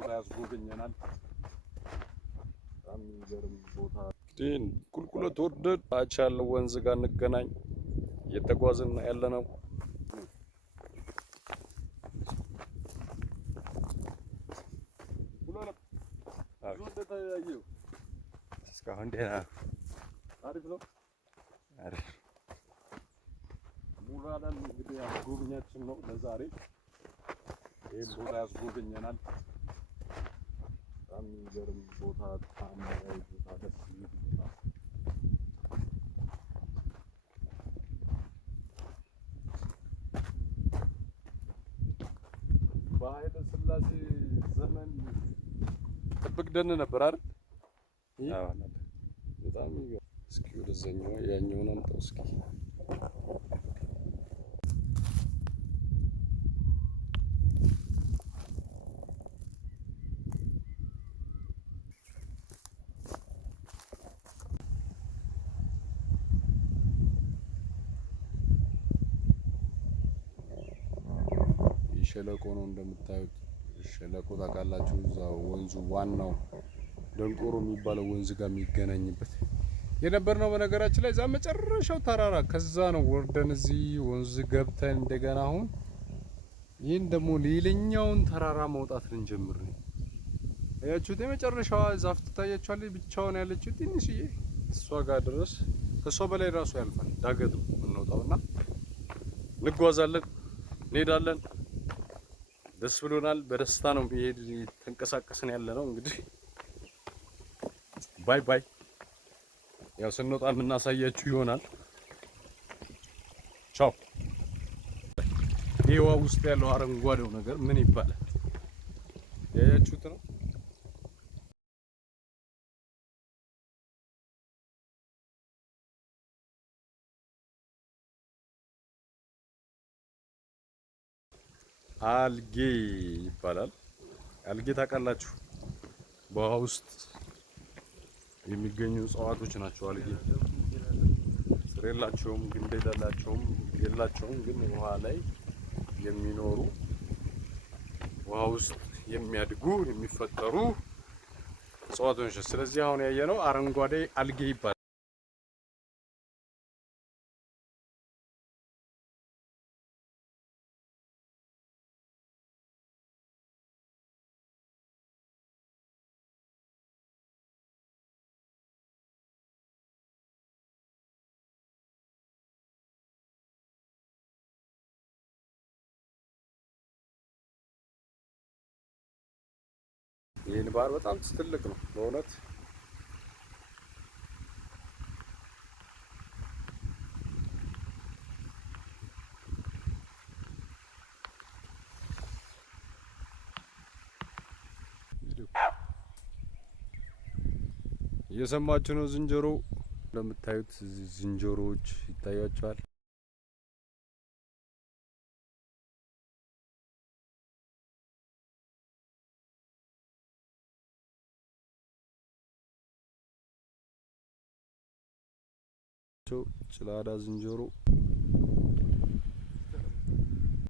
ቦታ ያስጎበኘናል። በጣም የሚገርም ቦታ ግን ቁልቁለት ወርደን ታች ያለው ወንዝ ጋር እንገናኝ እየተጓዝን ያለነው። እስካሁን ደህና አሪፍ ነው። አሪፍ ሙራዳን እንግዲህ ያስጎብኛችን ነው ለዛሬ። ይሄን ቦታ ያስጎበኘናል። በጣም የሚገርም ቦታ፣ ታማኝ ቦታ፣ ደስ የሚል ቦታ። በኃይለ ሥላሴ ዘመን ጥብቅ ደን ነበር አይደል? አዎ ነበር። በጣም ይገርም። እስኪ ወደዛኛው ያኛውን አምጣው እስኪ። ሸለቆ ነው እንደምታዩት። ሸለቆ ታውቃላችሁ? እዛው ወንዙ ዋናው ደንቆሮ የሚባለው ወንዝ ጋር የሚገናኝበት የነበርነው። በነገራችን ላይ እዛ መጨረሻው ተራራ፣ ከዛ ነው ወርደን እዚህ ወንዝ ገብተን እንደገና አሁን ይህን ደግሞ ሌላኛውን ተራራ መውጣት ልንጀምር ነው። አያችሁት? የመጨረሻዋ ዛፍ ትታያችኋለች፣ ብቻውን ያለችው ትንሽዬ። እሷ ጋር ድረስ ከሷ በላይ ራሱ ያልፋል ዳገቱ የምንወጣውና እንጓዛለን፣ እንሄዳለን። ደስ ብሎናል። በደስታ ነው ተንቀሳቀስን ያለ ነው። እንግዲህ ባይ ባይ። ያው ስንወጣ የምናሳያችሁ ይሆናል። ቻው። ይሄዋ ውስጥ ያለው አረንጓዴው ነገር ምን ይባላል? ያያችሁት ነው። አልጌ ይባላል። አልጌ ታውቃላችሁ? በውሃ ውስጥ የሚገኙ እጽዋቶች ናቸው። አልጌ ስር የላቸውም፣ ግንድ የላቸውም፣ ግን ውሃ ላይ የሚኖሩ ውሃ ውስጥ የሚያድጉ የሚፈጠሩ እጽዋቶች። ስለዚህ አሁን ያየነው አረንጓዴ አልጌ ይባላል። ይህን ባህር በጣም ትልቅ ነው በእውነት። እየሰማችሁ ነው። ዝንጀሮ እንደምታዩት ዝንጀሮዎች ይታያቸዋል። ጭላዳ ዝንጀሮ